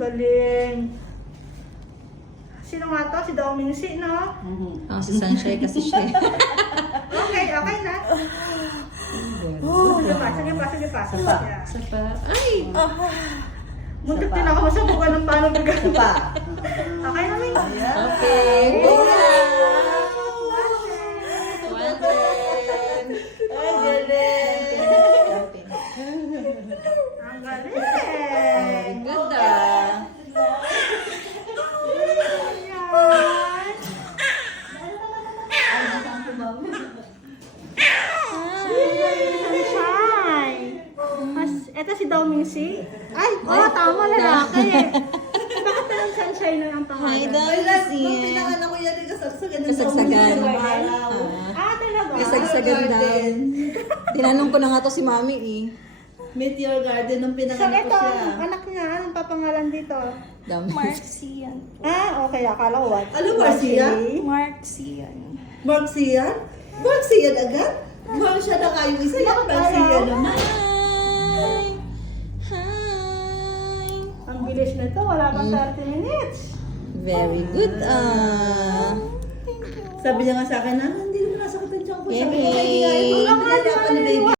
galing. Sino nga to? Si Domingsi, no? Oh, si Sunshine kasi siya. Okay na. Sige pa. Yeah. Isa pa. Ay! Muntik din ako masabugan ng paano bigat. Okay na, Ming? Okay. Ang galing! Good ah. Ito si Domingsi. Ay, tama lalaki. Bakit parang Sunshine na ang pangalan? Hi, Nung Domingsi. pinanganak ko yan, kasagsagan ng Kasagsagan. araw. Talaga? May sagsagan daw. Tinanong ko na nga to si Mami eh. Meteor Garden, nung So, pinanganak ito, ko siya. anak niya, anong papangalan dito? Marxian. Okay, akala ko what? Ano, Marcia? Marxian. Marxian? Marxian agad? Mahal siya na kayo isa yan, Marxian naman. Hi! Hi! Ang bilis na to, wala pang 30 minutes. Very good ah. Sabi niya nga sa akin, hindi naman nasakit ang tiyan ko. Sabi ko, Yay! kaya hindi nga ito. Ang pinagyapan ni baby.